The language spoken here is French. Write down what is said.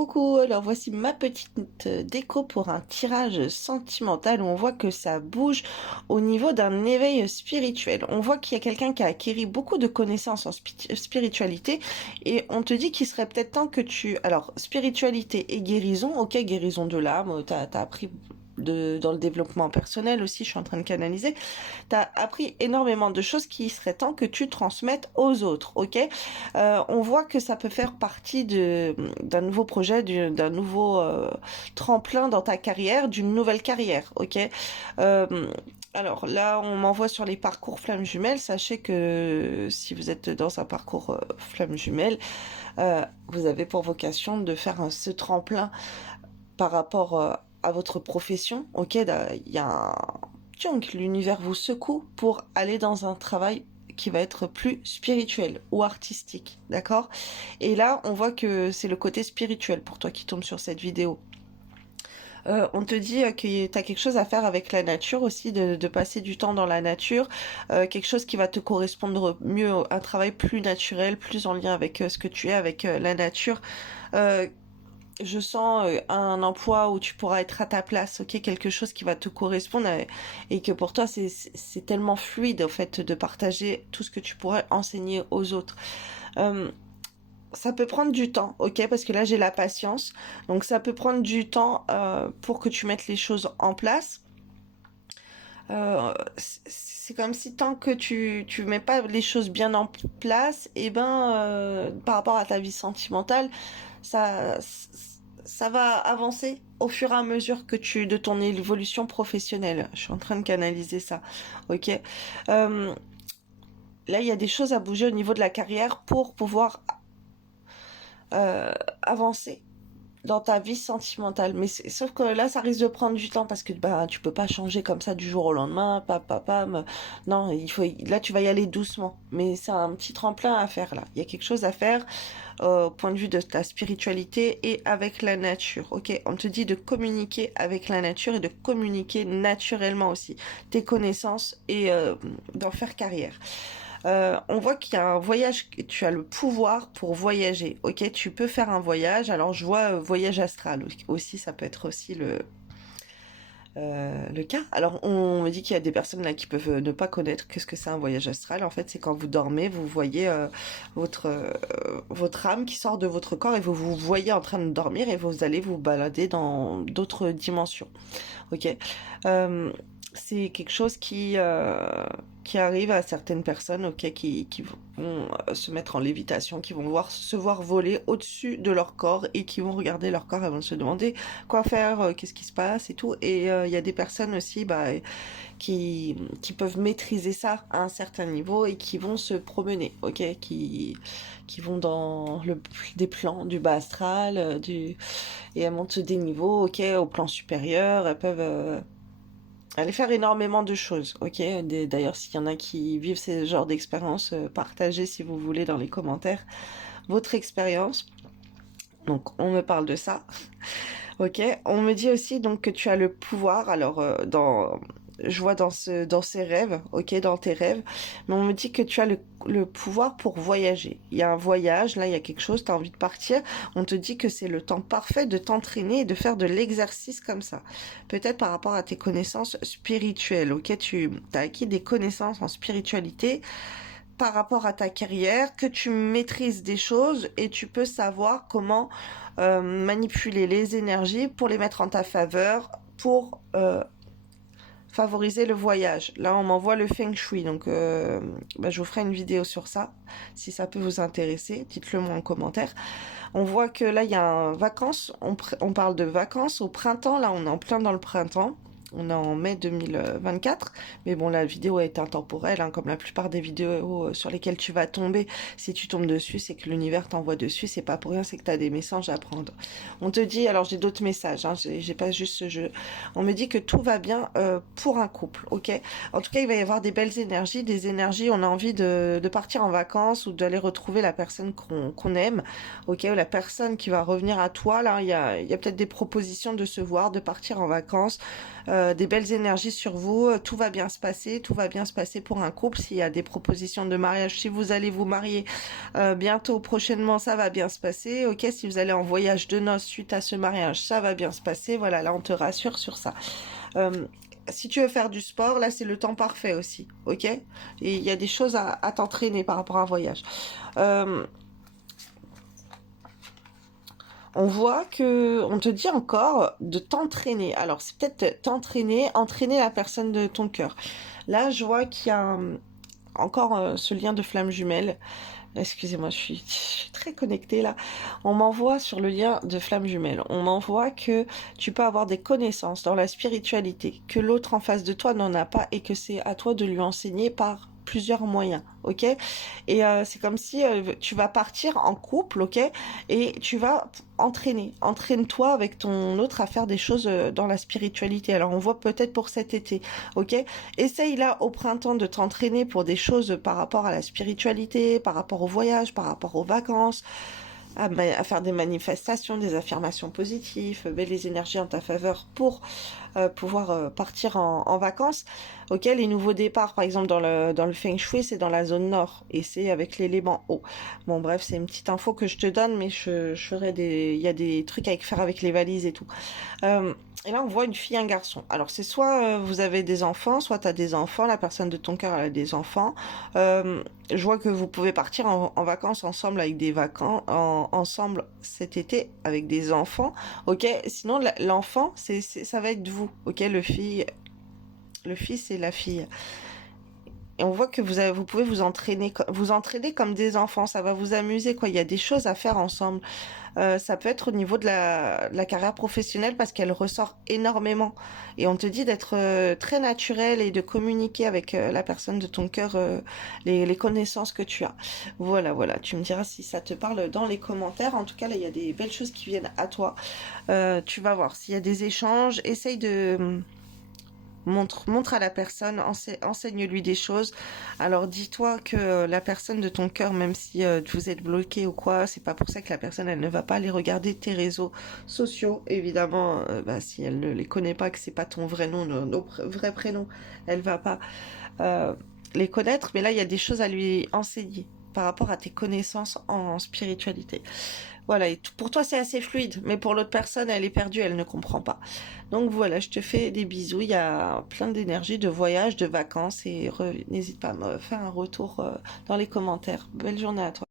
Coucou, alors voici ma petite déco pour un tirage sentimental où on voit que ça bouge au niveau d'un éveil spirituel. On voit qu'il y a quelqu'un qui a acquis beaucoup de connaissances en spiritualité et on te dit qu'il serait peut-être temps que tu... Alors, spiritualité et guérison, ok, guérison de l'âme, t'as appris dans le développement personnel aussi, je suis en train de canaliser. T'as appris énormément de choses qui serait temps que tu transmettes aux autres, ok? On voit que ça peut faire partie d'un nouveau projet, d'un nouveau tremplin dans ta carrière, d'une nouvelle carrière, ok? Alors là, on m'envoie sur les parcours flammes jumelles. Sachez que si vous êtes dans un parcours flammes jumelles, vous avez pour vocation de faire ce tremplin par rapport à votre profession, ok? Il y a un que l'univers vous secoue pour aller dans un travail qui va être plus spirituel ou artistique, d'accord? Et là, on voit que c'est le côté spirituel pour toi qui tombe sur cette vidéo. On te dit que tu as quelque chose à faire avec la nature aussi, de passer du temps dans la nature, quelque chose qui va te correspondre mieux, un travail plus naturel, plus en lien avec ce que tu es, avec la nature. Je sens un emploi où tu pourras être à ta place, ok, quelque chose qui va te correspondre et que pour toi c'est tellement fluide en fait de partager tout ce que tu pourrais enseigner aux autres. Ça peut prendre du temps, ok, parce que là j'ai la patience, donc ça peut prendre du temps pour que tu mettes les choses en place. C'est comme si tant que tu mets pas les choses bien en place, et par rapport à ta vie sentimentale, ça ça va avancer au fur et à mesure que de ton évolution professionnelle. Je suis en train de canaliser ça, ok. Là, il y a des choses à bouger au niveau de la carrière pour pouvoir avancer dans ta vie sentimentale. Mais sauf que là, ça risque de prendre du temps parce que tu peux pas changer comme ça du jour au lendemain. Non, là, tu vas y aller doucement. Mais c'est un petit tremplin à faire là. Il y a quelque chose à faire au point de vue de ta spiritualité et avec la nature. Ok, on te dit de communiquer avec la nature et de communiquer naturellement aussi tes connaissances et d'en faire carrière. On voit qu'il y a un voyage, tu as le pouvoir pour voyager, ok? Tu peux faire un voyage, alors je vois voyage astral aussi, ça peut être aussi le cas. Alors on me dit qu'il y a des personnes là qui peuvent ne pas connaître qu'est-ce que c'est un voyage astral. En fait, c'est quand vous dormez, vous voyez votre âme qui sort de votre corps et vous vous voyez en train de dormir et vous allez vous balader dans d'autres dimensions, ok? C'est quelque chose qui arrive à certaines personnes, ok, qui vont se mettre en lévitation, qui vont se voir voler au-dessus de leur corps et qui vont regarder leur corps et vont se demander quoi faire, qu'est-ce qui se passe et tout. Et il y a des personnes aussi qui peuvent maîtriser ça à un certain niveau et qui vont se promener, ok, qui vont dans des plans du bas astral, et elles montent des niveaux, ok, au plan supérieur, elles peuvent aller faire énormément de choses, ok? D'ailleurs, s'il y en a qui vivent ces genres d'expériences, partagez si vous voulez dans les commentaires votre expérience. Donc, on me parle de ça, ok? On me dit aussi donc que tu as le pouvoir, alors je vois dans ces rêves, ok, dans tes rêves, mais on me dit que tu as le pouvoir pour voyager. Il y a un voyage, là, il y a quelque chose, tu as envie de partir. On te dit que c'est le temps parfait de t'entraîner et de faire de l'exercice comme ça. Peut-être par rapport à tes connaissances spirituelles, ok? Tu as acquis des connaissances en spiritualité par rapport à ta carrière, que tu maîtrises des choses et tu peux savoir comment manipuler les énergies pour les mettre en ta faveur, pour favoriser le voyage. Là, on m'envoie le Feng Shui, donc je vous ferai une vidéo sur ça, si ça peut vous intéresser, dites-le moi en commentaire. On voit que là, il y a un vacances, on parle de vacances au printemps, là, on est en plein dans le printemps. On est en mai 2024, mais bon, la vidéo est intemporelle, hein, comme la plupart des vidéos sur lesquelles tu vas tomber. Si tu tombes dessus, c'est que l'univers t'envoie dessus, c'est pas pour rien, c'est que tu as des messages à prendre. On te dit, alors j'ai d'autres messages, hein, j'ai pas juste ce jeu. On me dit que tout va bien pour un couple, ok? En tout cas, il va y avoir des belles énergies, on a envie de partir en vacances ou d'aller retrouver la personne qu'on aime, ok? Ou la personne qui va revenir à toi, là, il y a peut-être des propositions de se voir, de partir en vacances, des belles énergies sur vous, tout va bien se passer, tout va bien se passer pour un couple. S'il y a des propositions de mariage, si vous allez vous marier bientôt, prochainement, ça va bien se passer. Ok, si vous allez en voyage de noces suite à ce mariage, ça va bien se passer. Voilà, là on te rassure sur ça. Euh, si tu veux faire du sport, là c'est le temps parfait aussi, ok? Et il y a des choses à t'entraîner par rapport à un voyage. Euh, on voit que on te dit encore de t'entraîner. Alors c'est peut-être t'entraîner, entraîner la personne de ton cœur. Là, je vois qu'il y a encore ce lien de flamme jumelle. Excusez-moi, je suis très connectée là. On m'envoie sur le lien de flamme jumelle. On m'envoie que tu peux avoir des connaissances dans la spiritualité, que l'autre en face de toi n'en a pas et que c'est à toi de lui enseigner par plusieurs moyens, ok? Et c'est comme si tu vas partir en couple, ok? Et tu vas entraîner. Entraîne-toi avec ton autre à faire des choses dans la spiritualité. Alors on voit peut-être pour cet été, ok? Essaye là au printemps de t'entraîner pour des choses par rapport à la spiritualité, par rapport au voyage, par rapport aux vacances, à faire des manifestations, des affirmations positives, mets les énergies en ta faveur pour pouvoir partir en vacances. Ok, les nouveaux départs, par exemple dans le Feng Shui, c'est dans la zone nord et c'est avec l'élément eau. Bon, bref, c'est une petite info que je te donne, mais je ferai il y a des trucs à faire avec les valises et tout. Euh, et là, on voit une fille et un garçon. Alors, c'est soit vous avez des enfants, soit tu as des enfants, la personne de ton cœur elle a des enfants. Je vois que vous pouvez partir en vacances ensemble avec des vacances, ensemble cet été avec des enfants. Ok, sinon l'enfant, ça va être vous. Ok, le fils et la fille. Et on voit que vous pouvez vous entraîner comme des enfants. Ça va vous amuser, quoi. Il y a des choses à faire ensemble. Ça peut être au niveau de la carrière professionnelle parce qu'elle ressort énormément. Et on te dit d'être très naturel et de communiquer avec la personne de ton cœur les connaissances que tu as. Voilà, voilà. Tu me diras si ça te parle dans les commentaires. En tout cas, là, il y a des belles choses qui viennent à toi. Tu vas voir. S'il y a des échanges, essaye de montre à la personne, enseigne-lui des choses. Alors dis-toi que la personne de ton cœur, même si vous êtes bloqué ou quoi, c'est pas pour ça que la personne elle ne va pas aller regarder tes réseaux sociaux. Évidemment, si elle ne les connaît pas, que c'est pas ton vrai nom, nos vrais prénoms, elle va pas euh, les connaître. Mais là, il y a des choses à lui enseigner par rapport à tes connaissances en spiritualité. Voilà, et pour toi c'est assez fluide, mais pour l'autre personne elle est perdue, elle ne comprend pas. Donc voilà, je te fais des bisous, il y a plein d'énergie, de voyage, de vacances et n'hésite pas à me faire un retour dans les commentaires. Belle journée à toi.